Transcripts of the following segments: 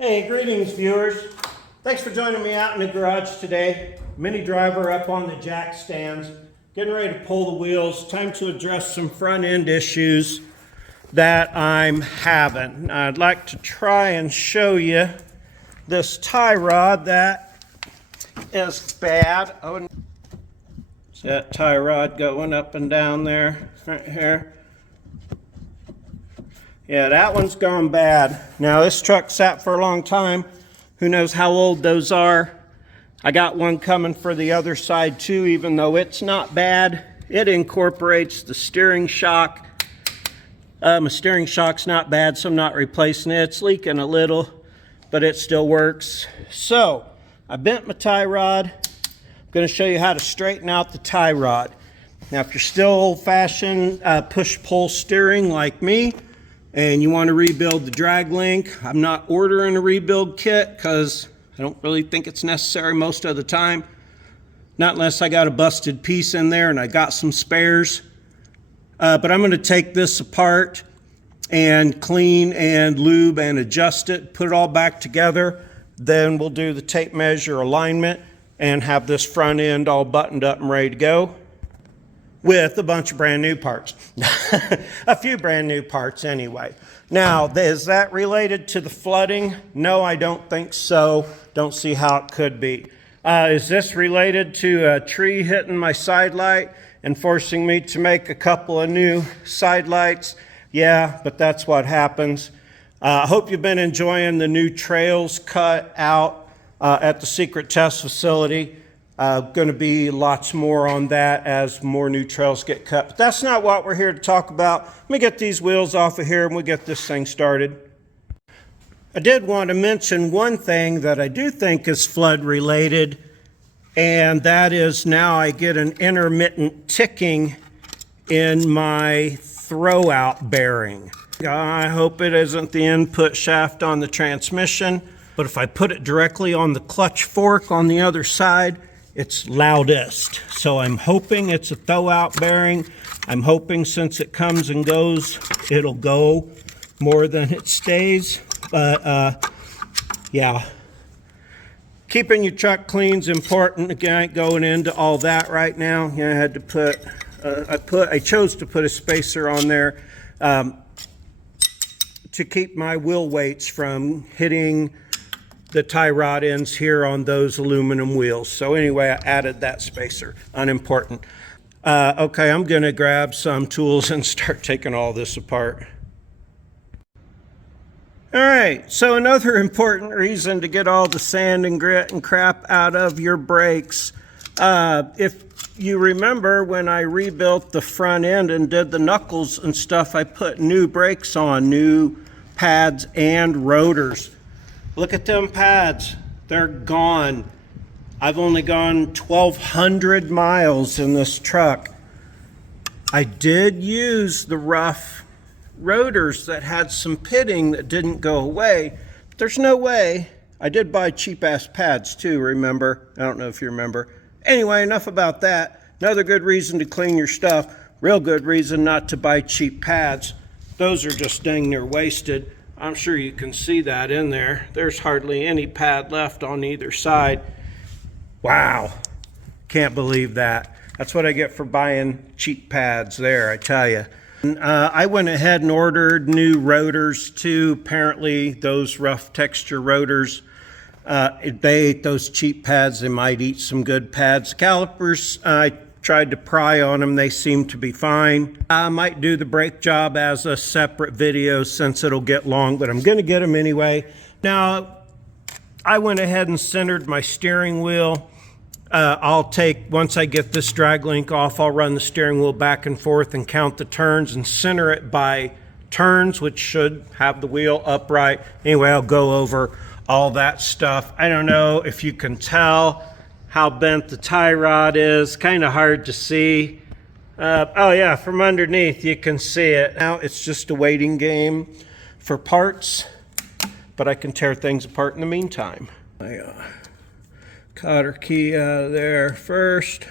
Hey, greetings viewers. Thanks for joining me out in the garage today. Mini driver up on the jack stands. Getting ready to pull the wheels. Time to address some front end issues that I'm having. I'd like to try and show you this tie rod that is bad. Oh, see that tie rod going up and down there, right here? Yeah, that one's gone bad. Now this truck sat for a long time. Who knows how old those are? I got one coming for the other side too, even though it's not bad. It incorporates the steering shock. My steering shock's not bad, so I'm not replacing it. It's leaking a little, but it still works. So I bent my tie rod. I'm going to show you how to straighten out the tie rod. Now if you're still old-fashioned push-pull steering like me, and you want to rebuild the drag link, I'm not ordering a rebuild kit because I don't really think it's necessary most of the time. Not unless I got a busted piece in there and I got some spares. But I'm going to take this apart and clean and lube and adjust it, put it all back together. Then we'll do the tape measure alignment and have this front end all buttoned up and ready to go, with a bunch of brand new parts. A few brand new parts anyway. Now, is that related to the flooding? No, I don't think so. Don't see how it could be. Is this related to a tree hitting my side light and forcing me to make a couple of new side lights? Yeah, but that's what happens. I hope you've been enjoying the new trails cut out at the Secret Test facility. Going to be lots more on that as more new trails get cut. But that's not what we're here to talk about. Let me get these wheels off of here and we'll get this thing started. I did want to mention one thing that I do think is flood related, and that is now I get an intermittent ticking in my throwout bearing. I hope it isn't the input shaft on the transmission, but if I put it directly on the clutch fork on the other side, it's loudest. So I'm hoping it's a throwout bearing. I'm hoping since it comes and goes, it'll go more than it stays. But yeah, keeping your truck clean is important. Again, I ain't going into all that right now. I had to put, I chose to put a spacer on there to keep my wheel weights from hitting the tie rod ends here on those aluminum wheels. So anyway, I added that spacer, unimportant. Okay, I'm gonna grab some tools and start taking all this apart. All right, so another important reason to get all the sand and grit and crap out of your brakes. If you remember when I rebuilt the front end and did the knuckles and stuff, I put new brakes on, new pads and rotors. Look at them pads, they're gone. I've only gone 1,200 miles in this truck. I did use the rough rotors that had some pitting that didn't go away. There's no way. I did buy cheap ass pads too, remember? I don't know if you remember. Anyway, enough about that. Another good reason to clean your stuff. Real good reason not to buy cheap pads. Those are just dang near wasted. I'm sure you can see that in there. There's hardly any pad left on either side. Wow, can't believe that. That's what I get for buying cheap pads there, I tell you. I went ahead and ordered new rotors too. Apparently those rough texture rotors, if they ate those cheap pads, they might eat some good pads. Calipers, I tried to pry on them, they seem to be fine. I might do the brake job as a separate video since it'll get long, but I'm gonna get them anyway. Now, I went ahead and centered my steering wheel. Once I get this drag link off, I'll run the steering wheel back and forth and count the turns and center it by turns, which should have the wheel upright. Anyway, I'll go over all that stuff. I don't know if you can tell how bent the tie rod is, kind of hard to see. Oh yeah, from underneath you can see it. Now it's just a waiting game for parts, but I can tear things apart in the meantime. My cotter key out of there first.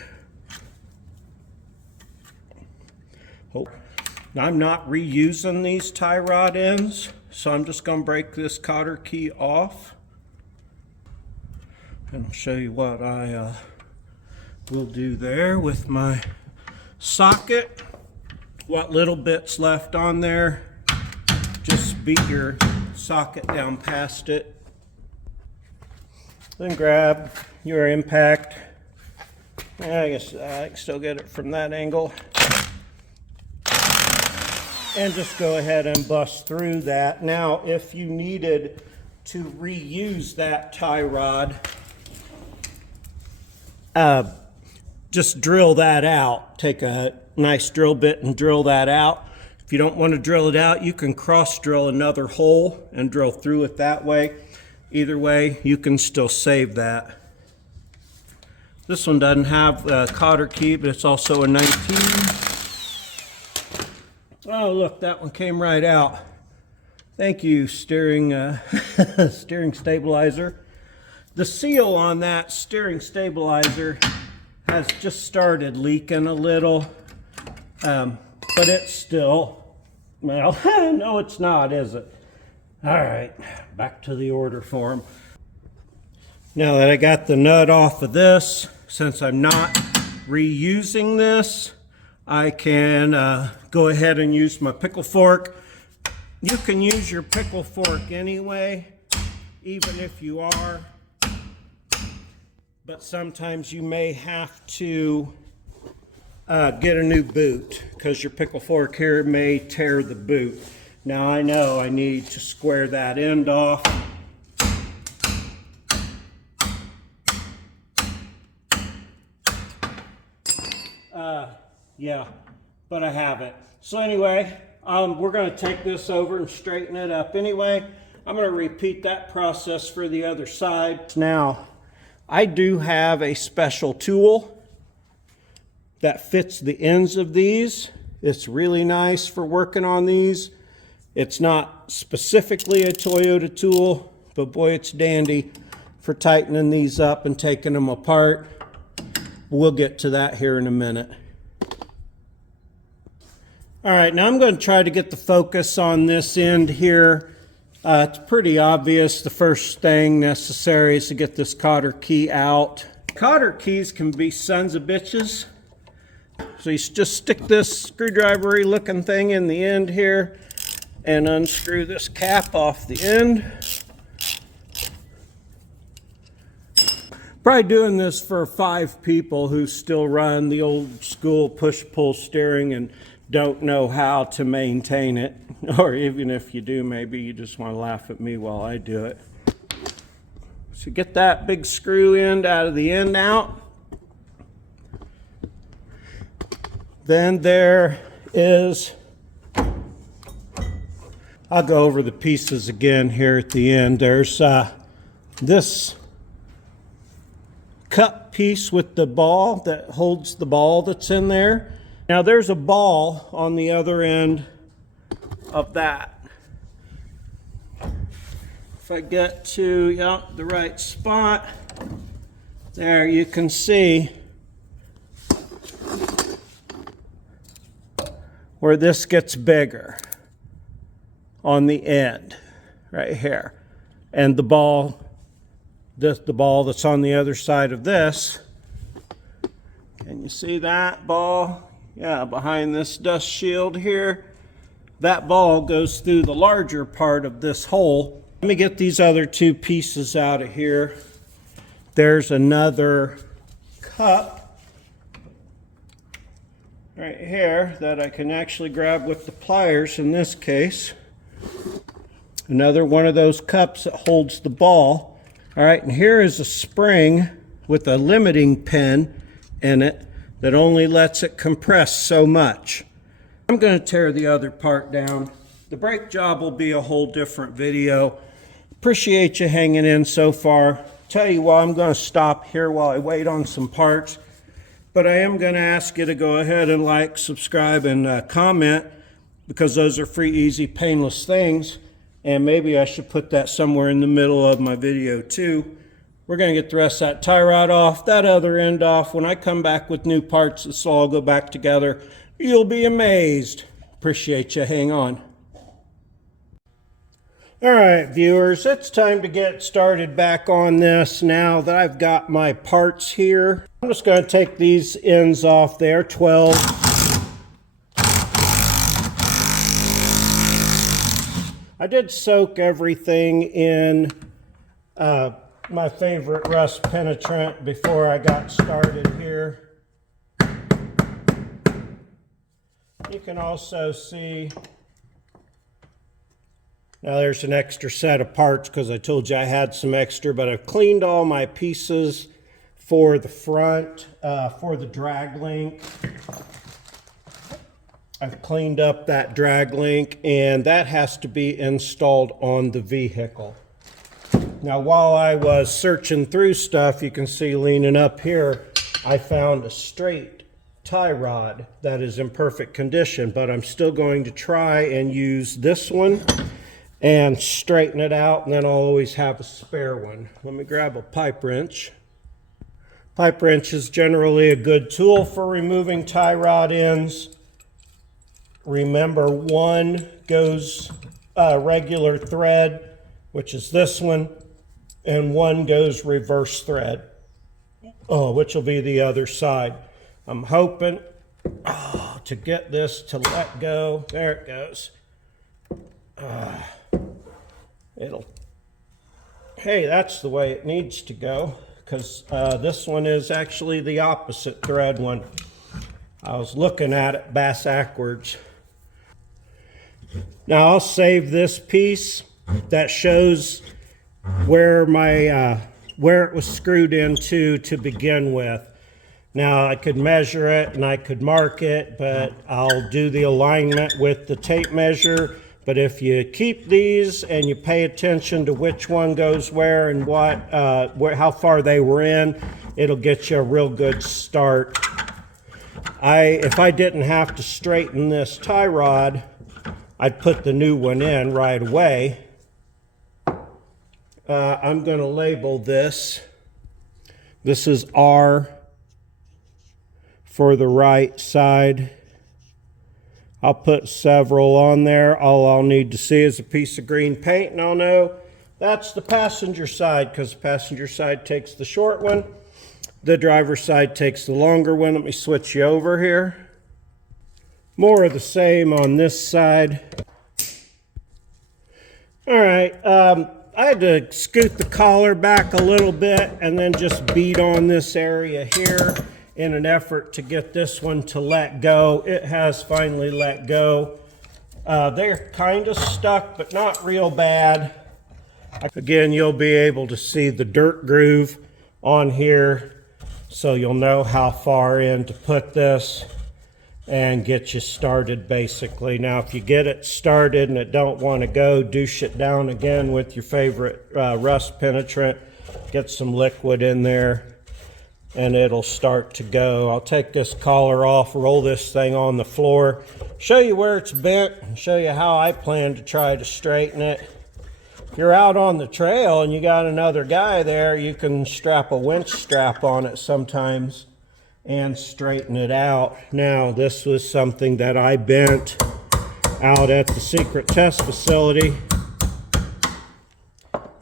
Oh, I'm not reusing these tie rod ends. So I'm just going to break this cotter key off, and I'll show you what I will do there with my socket. What little bit's left on there, just beat your socket down past it. Then grab your impact. Yeah, I guess I can still get it from that angle. And just go ahead and bust through that. Now, if you needed to reuse that tie rod, just drill that out. Take a nice drill bit and drill that out. If you don't want to drill it out, you can cross drill another hole and drill through it that way. Either way, you can still save that. This one doesn't have a cotter key, but it's also a 19. Oh, look, that one came right out. Thank you, steering stabilizer. The seal on that steering stabilizer has just started leaking a little, but it's still, well, no, it's not, is it? All right, back to the order form. Now that I got the nut off of this, since I'm not reusing this, I can go ahead and use my pickle fork. You can use your pickle fork anyway, even if you are, but sometimes you may have to get a new boot because your pickle fork here may tear the boot. Now I know I need to square that end off. Yeah, but I have it. So anyway, we're going to take this over and straighten it up anyway. I'm going to repeat that process for the other side. Now, I do have a special tool that fits the ends of these. It's really nice for working on these. It's not specifically a Toyota tool, but boy, it's dandy for tightening these up and taking them apart. We'll get to that here in a minute. All right, now I'm going to try to get the focus on this end here. It's pretty obvious. The first thing necessary is to get this cotter key out. Cotter keys can be sons of bitches. So you just stick this screwdriver-y looking thing in the end here and unscrew this cap off the end. Probably doing this for 5 people who still run the old school push-pull steering and don't know how to maintain it. Or even if you do, maybe you just want to laugh at me while I do it. So get that big screw end out of the end out. Then there is, I'll go over the pieces again here at the end. There's this cup piece with the ball that holds the ball that's in there. Now there's a ball on the other end of that. If I get to the right spot, there you can see where this gets bigger on the end right here. And the ball, the ball that's on the other side of this, can you see that ball? Yeah, behind this dust shield here, that ball goes through the larger part of this hole. Let me get these other 2 pieces out of here. There's another cup right here that I can actually grab with the pliers in this case. Another one of those cups that holds the ball. All right, and here is a spring with a limiting pin in it that only lets it compress so much. I'm going to tear the other part down. The brake job will be a whole different video. Appreciate you hanging in so far. Tell you what, I'm going to stop here while I wait on some parts. But I am going to ask you to go ahead and like, subscribe, and comment, because those are free, easy, painless things. And maybe I should put that somewhere in the middle of my video too. We're going to get the rest of that tie rod off, that other end off. When I come back with new parts, this will all go back together. You'll be amazed. Appreciate you. Hang on. All right, viewers, it's time to get started back on this now that I've got my parts here. I'm just going to take these ends off there, 12. I did soak everything in my favorite rust penetrant before I got started here. You can also see, now there's an extra set of parts because I told you I had some extra, but I've cleaned all my pieces for the front, for the drag link. I've cleaned up that drag link, and that has to be installed on the vehicle. Now, while I was searching through stuff, you can see leaning up here, I found a straight tie rod that is in perfect condition, but I'm still going to try and use this one and straighten it out, and then I'll always have a spare one. Let me grab a pipe wrench. Pipe wrench is generally a good tool for removing tie rod ends. Remember, one goes regular thread, which is this one, and one goes reverse thread, which will be the other side. I'm hoping to get this to let go. There it goes. Hey, that's the way it needs to go, because this one is actually the opposite thread one. I was looking at it backwards. Now I'll save this piece that shows where my where it was screwed into to begin with. Now I could measure it and I could mark it, but I'll do the alignment with the tape measure. But if you keep these and you pay attention to which one goes where and what, how far they were in, it'll get you a real good start. If I didn't have to straighten this tie rod, I'd put the new one in right away. I'm going to label this. This is R for the right side. I'll put several on there. All I'll need to see is a piece of green paint, and I'll know that's the passenger side, because the passenger side takes the short one. The driver's side takes the longer one. Let me switch you over here. More of the same on this side. All right, I had to scoot the collar back a little bit and then just beat on this area here in an effort to get this one to let go. It has finally let go. They're kind of stuck, but not real bad. Again, you'll be able to see the dirt groove on here, so you'll know how far in to put this and get you started basically. Now, if you get it started and it don't want to go, douche it down again with your favorite rust penetrant. Get some liquid in there and it'll start to go. I'll take this collar off, roll this thing on the floor, show you where it's bent, and show you how I plan to try to straighten it. If you're out on the trail and you got another guy there, you can strap a winch strap on it sometimes and straighten it out. Now, this was something that I bent out at the secret test facility.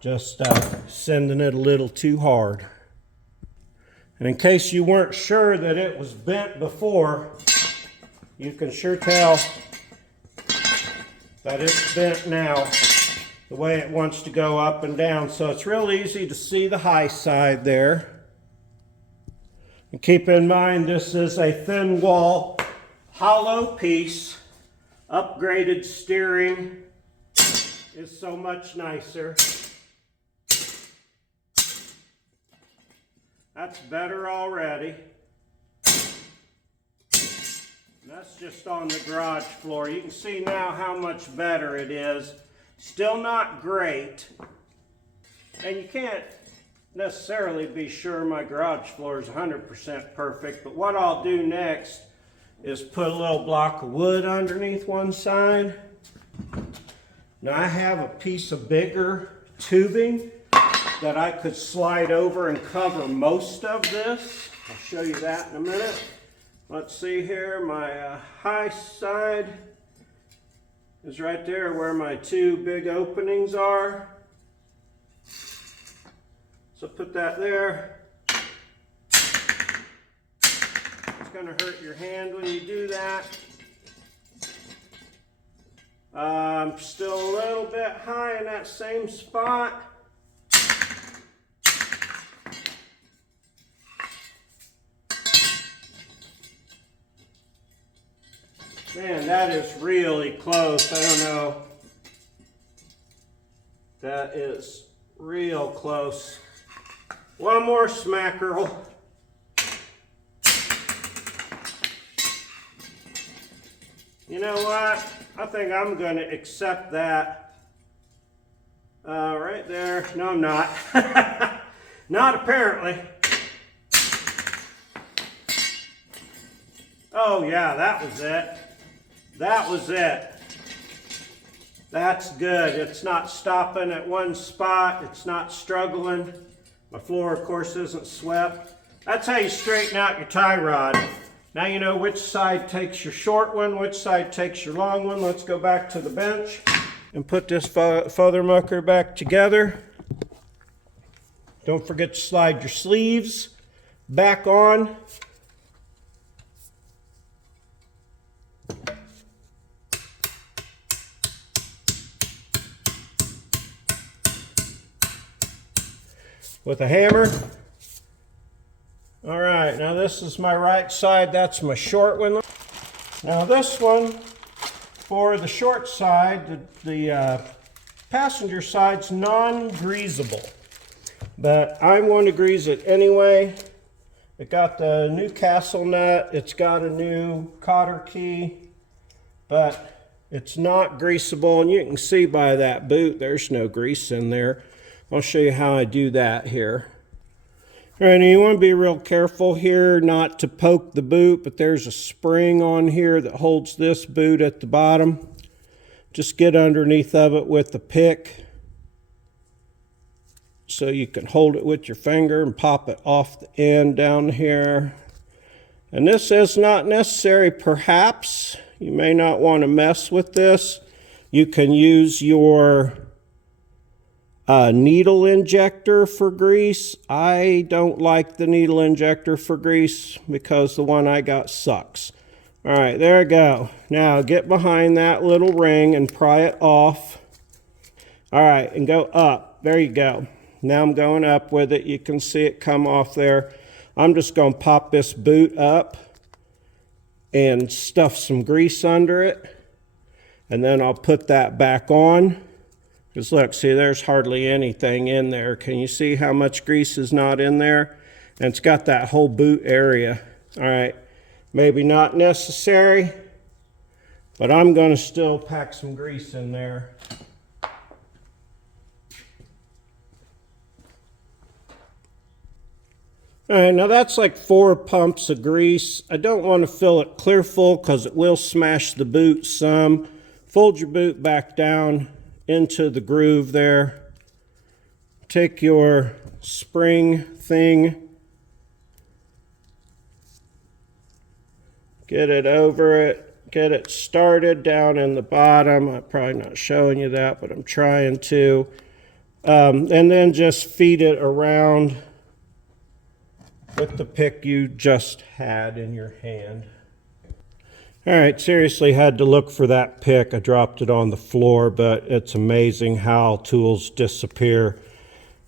Just sending it a little too hard. And in case you weren't sure that it was bent before, you can sure tell that it's bent now, the way it wants to go up and down. So it's real easy to see the high side there. And keep in mind, this is a thin wall, hollow piece. Upgraded steering is so much nicer. That's better already. And that's just on the garage floor. You can see now how much better it is. Still not great. And you can't necessarily be sure my garage floor is 100% perfect, but what I'll do next is put a little block of wood underneath one side. Now I have a piece of bigger tubing that I could slide over and cover most of this. I'll show you that in a minute. Let's see here, my high side is right there where my two big openings are. So put that there. It's going to hurt your hand when you do that. Still a little bit high in that same spot. Man, that is really close. I don't know. That is real close. One more smackerel. You know what? I think I'm going to accept that. Right there. No, I'm not. Not apparently. Oh yeah, that was it. That was it. That's good. It's not stopping at one spot. It's not struggling. My floor, of course, isn't swept. That's how you straighten out your tie rod. Now you know which side takes your short one, which side takes your long one. Let's go back to the bench and put this feather mucker back together. Don't forget to slide your sleeves back on. With a hammer. All right, now this is my right side, that's my short one. Now this one, for the short side, the passenger side's non-greasable, but I'm going to grease it anyway. It got the new castle nut, it's got a new cotter key, but it's not greasable, and you can see by that boot, there's no grease in there. I'll show you how I do that here. All right, and you want to be real careful here not to poke the boot, but there's a spring on here that holds this boot at the bottom. Just get underneath of it with the pick so you can hold it with your finger and pop it off the end down here. And this is not necessary, perhaps. You may not want to mess with this. You can use your needle injector for grease. I don't like the needle injector for grease because the one I got sucks. All right, there we go. Now get behind that little ring and pry it off. All right, and go up. There you go. Now I'm going up with it. You can see it come off there. I'm just going to pop this boot up and stuff some grease under it. And then I'll put that back on. Because look, see, there's hardly anything in there. Can you see how much grease is not in there? And it's got that whole boot area. All right, maybe not necessary, but I'm going to still pack some grease in there. All right, now that's like 4 pumps of grease. I don't want to fill it clear full because it will smash the boot some. Fold your boot back down into the groove there. Take your spring thing, get it over it, get it started down in the bottom. I'm probably not showing you that, but I'm trying to. And then just feed it around with the pick you just had in your hand. All right, seriously had to look for that pick. I dropped it on the floor, but it's amazing how tools disappear.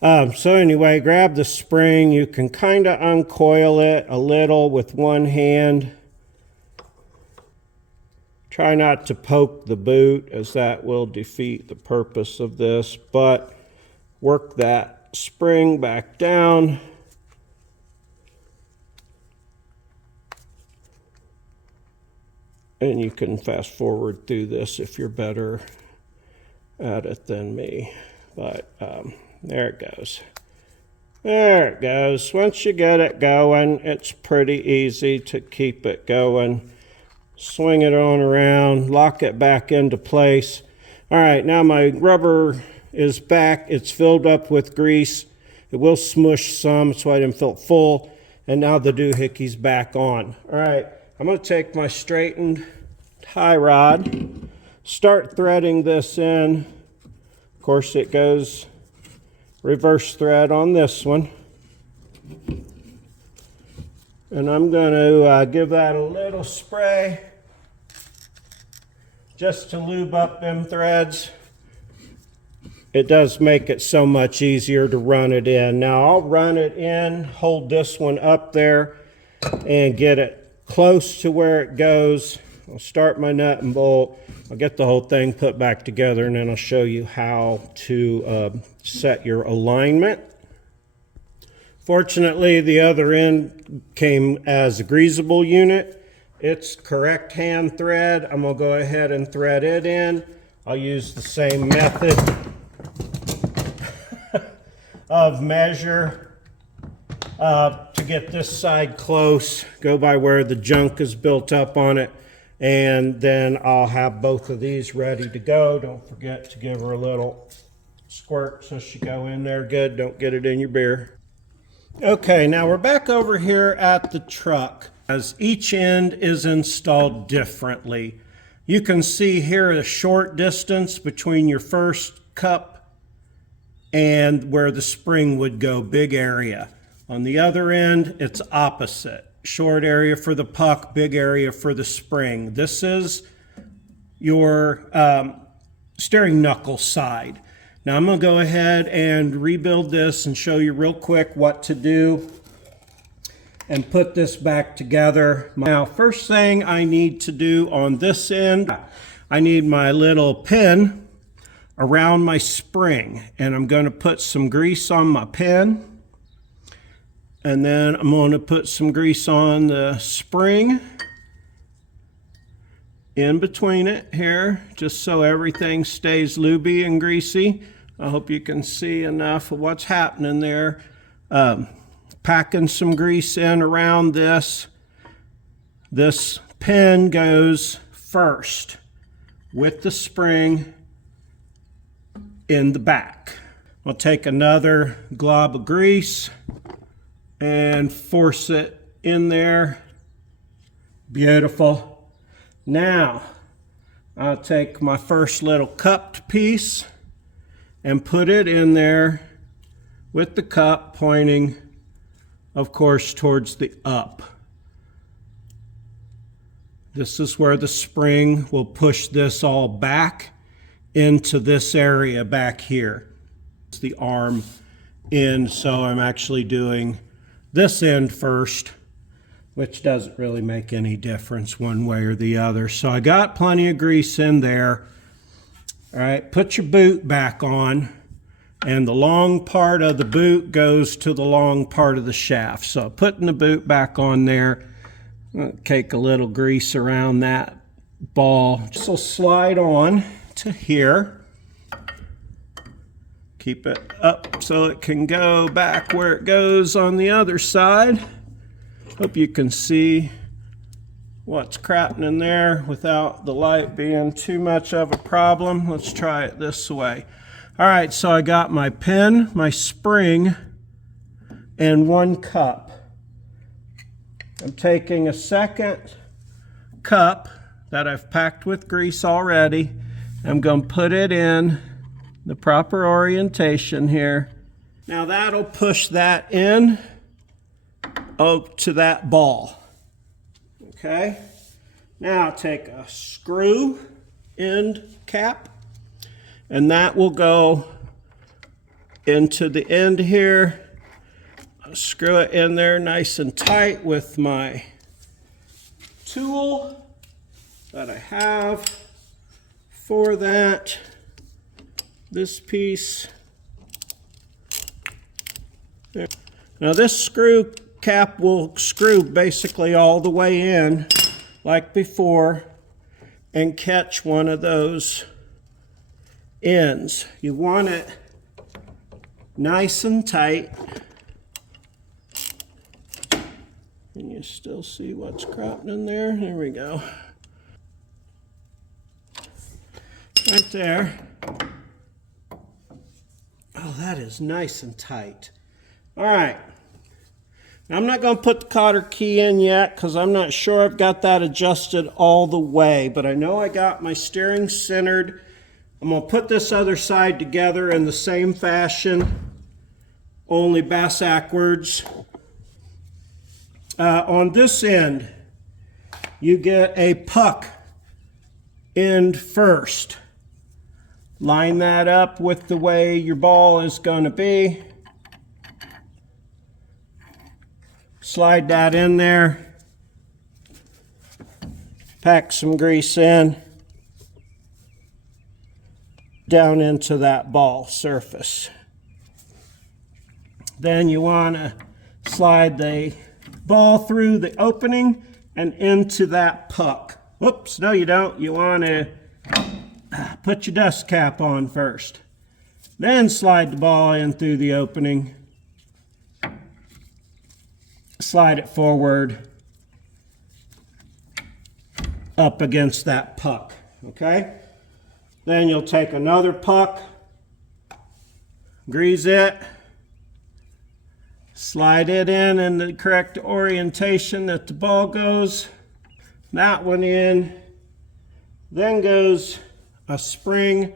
So anyway, grab the spring. You can kind of uncoil it a little with one hand. Try not to poke the boot, as that will defeat the purpose of this, but work that spring back down. And you can fast forward through this if you're better at it than me. But there it goes. There it goes. Once you get it going, it's pretty easy to keep it going. Swing it on around, lock it back into place. All right, now my rubber is back. It's filled up with grease. It will smush some, so I didn't fill it full. And now the doohickey's back on. All right. I'm going to take my straightened tie rod, start threading this in. Of course, it goes reverse thread on this one. And I'm going to give that a little spray just to lube up them threads. It does make it so much easier to run it in. Now I'll run it in, hold this one up there, and get it close to where it goes. I'll start my nut and bolt. I'll get the whole thing put back together, and then I'll show you how to set your alignment. Fortunately, the other end came as a greasable unit. It's correct hand thread. I'm going to go ahead and thread it in. I'll use the same method of measure to get this side close. Go by where the junk is built up on it, and then I'll have both of these ready to go. Don't forget to give her a little squirt so she go in there good. Don't get it in your beer. Okay, now we're back over here at the truck, as each end is installed differently. You can see here a short distance between your first cup and where the spring would go, big area. On the other end, it's opposite. Short area for the puck, big area for the spring. This is your steering knuckle side. Now I'm going to go ahead and rebuild this and show you real quick what to do and put this back together. Now, first thing I need to do on this end, I need my little pin around my spring, and I'm going to put some grease on my pin, and then I'm going to put some grease on the spring in between it here, just so everything stays lubey and greasy. I hope you can see enough of what's happening there. Packing some grease in around this. This pin goes first with the spring in the back. I'll take another glob of grease and force it in there. Beautiful. Now, I'll take my first little cupped piece and put it in there with the cup pointing, of course, towards the up. This is where the spring will push this all back into this area back here. It's the arm end, so I'm actually doing this end first, which doesn't really make any difference one way or the other. So I got plenty of grease in there. All right, put your boot back on, and the long part of the boot goes to the long part of the shaft. So putting the boot back on there, take a little grease around that ball. This will slide on to here. Keep it up so it can go back where it goes on the other side. Hope you can see what's crapping in there without the light being too much of a problem. Let's try it this way. All right, so I got my pin, my spring, and one cup. I'm taking a second cup that I've packed with grease already. I'm going to put it in the proper orientation here. Now that'll push that in to that ball. Okay, now take a screw end cap, and that will go into the end here. I'll screw it in there nice and tight with my tool that I have for that. This piece. There. Now this screw cap will screw basically all the way in like before and catch one of those ends. You want it nice and tight. Can you still see what's cropping in there? There we go. Right there. Oh, that is nice and tight. All right. I'm not going to put the cotter key in yet because I'm not sure I've got that adjusted all the way, but I know I got my steering centered. I'm going to put this other side together in the same fashion, only backwards. On this end, you get a puck end first. Line that up with the way your ball is going to be. Slide that in there. Pack some grease in. Down into that ball surface. Then you want to slide the ball through the opening and into that puck. Whoops, no you don't. You want to put your dust cap on first. Then slide the ball in through the opening. Slide it forward up against that puck, okay? Then you'll take another puck, grease it, slide it in the correct orientation that the ball goes. That one in. Then goes a spring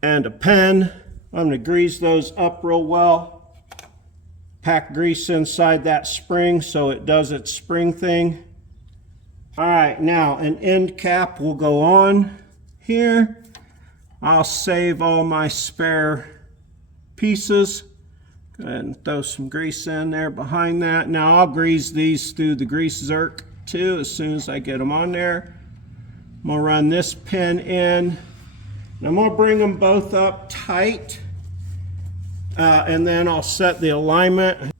and a pen. I'm going to grease those up real well. Pack grease inside that spring so it does its spring thing. All right, now an end cap will go on here. I'll save all my spare pieces. Go ahead and throw some grease in there behind that. Now I'll grease these through the grease zerk too as soon as I get them on there. I'm gonna run this pin in. And I'm gonna bring them both up tight. And then I'll set the alignment.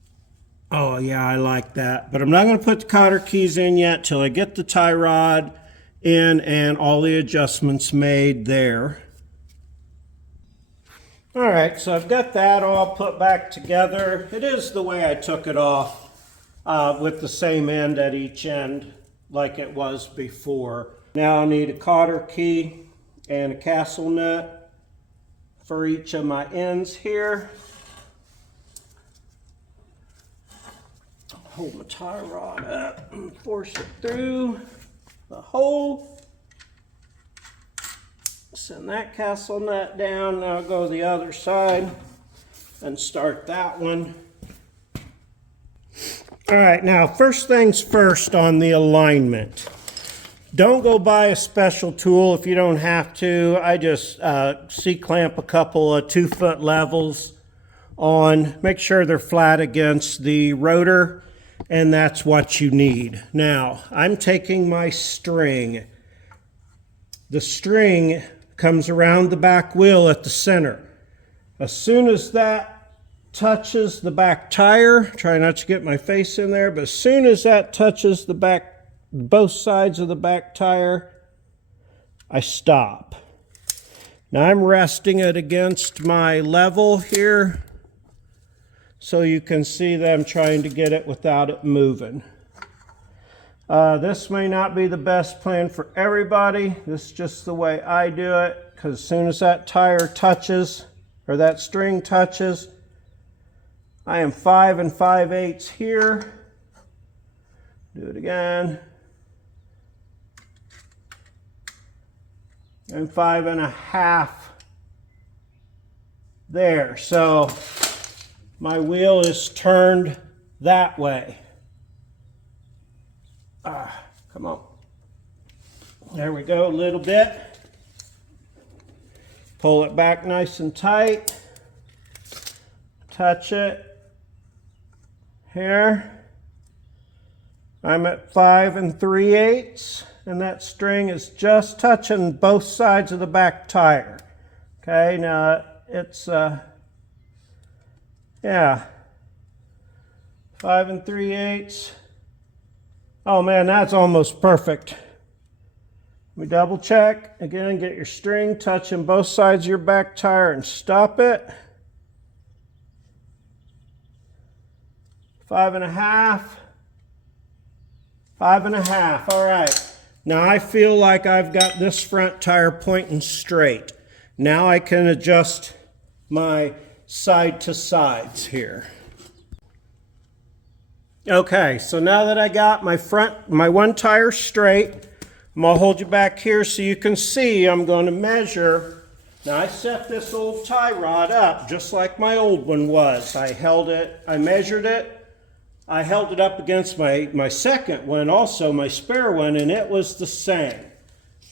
Oh yeah, I like that. But I'm not going to put the cotter keys in yet till I get the tie rod in and all the adjustments made there. All right, so I've got that all put back together. It is the way I took it off with the same end at each end like it was before. Now I need a cotter key and a castle nut for each of my ends here. Hold my tie rod up and force it through the hole. Send that castle nut down. Now I'll go to the other side and start that one. All right, now first things first on the alignment. Don't go buy a special tool if you don't have to. I just C-clamp a couple of 2-foot levels on. Make sure they're flat against the rotor, and that's what you need. Now, I'm taking my string. The string comes around the back wheel at the center. As soon as that touches the back tire, try not to get my face in there, but as soon as that touches the back, both sides of the back tire, I stop. Now I'm resting it against my level here so you can see that I'm trying to get it without it moving. This may not be the best plan for everybody. This is just the way I do it, because as soon as that tire touches, or that string touches, I am 5 5/8 here. Do it again. And 5 1/2 there. So my wheel is turned that way. Come on. There we go, a little bit. Pull it back nice and tight. Touch it. Here. I'm at 5 3/8, and that string is just touching both sides of the back tire. Okay, now it's, yeah, 5 3/8. Oh man, that's almost perfect. We double check. Again, get your string touching both sides of your back tire and stop it. 5 1/2. 5 1/2. All right. Now I feel like I've got this front tire pointing straight. Now I can adjust my side to sides here. Okay, so now that I got my one tire straight, I'm gonna hold you back here so you can see. I'm gonna measure. Now I set this old tie rod up just like my old one was. I measured it. I held it up against my second one, also my spare one, and it was the same.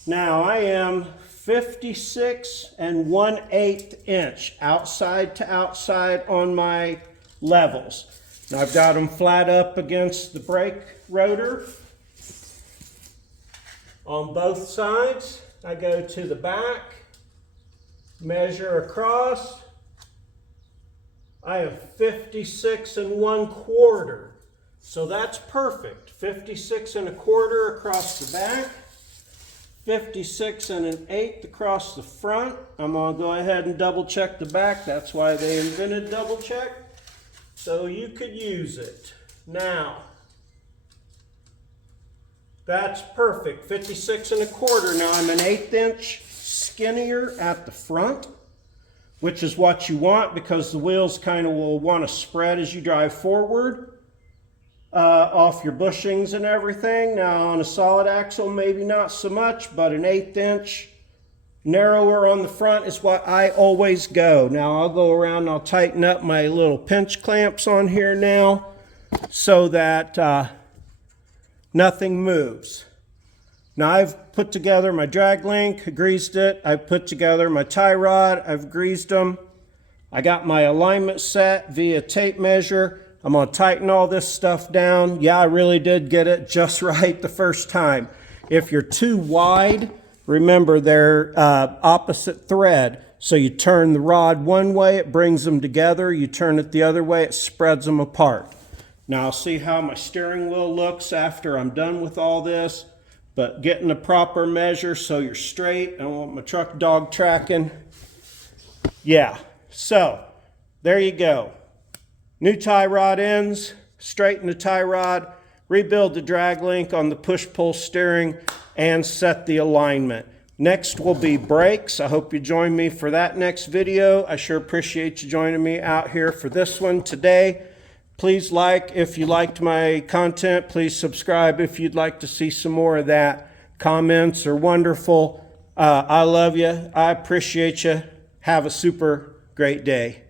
Now I am 56 1/8 inch outside to outside on my levels. Now I've got them flat up against the brake rotor on both sides. I go to the back, measure across. I have 56 1/4. So that's perfect. 56 1/4 across the back, 56 1/8 across the front. I'm gonna go ahead and double check the back. That's why they invented double check, so you could use it. Now, that's perfect, 56 1/4. Now I'm an 1/8 inch skinnier at the front, which is what you want because the wheels kind of will want to spread as you drive forward off your bushings and everything. Now on a solid axle, maybe not so much, but an 1/8 inch narrower on the front is what I always go. Now I'll go around and I'll tighten up my little pinch clamps on here now so that nothing moves. Now I've put together my drag link, greased it. I've put together my tie rod, I've greased them. I got my alignment set via tape measure. I'm gonna tighten all this stuff down. Yeah, I really did get it just right the first time. If you're too wide, remember they're opposite thread. So you turn the rod one way, it brings them together. You turn it the other way, it spreads them apart. Now I'll see how my steering wheel looks after I'm done with all this, but getting the proper measure so you're straight. I don't want my truck dog tracking. Yeah, so there you go. New tie rod ends, straighten the tie rod, rebuild the drag link on the push-pull steering, and set the alignment. Next will be brakes. I hope you join me for that next video. I sure appreciate you joining me out here for this one today. Please like if you liked my content. Please subscribe if you'd like to see some more of that. Comments are wonderful. I love you. I appreciate you. Have a super great day.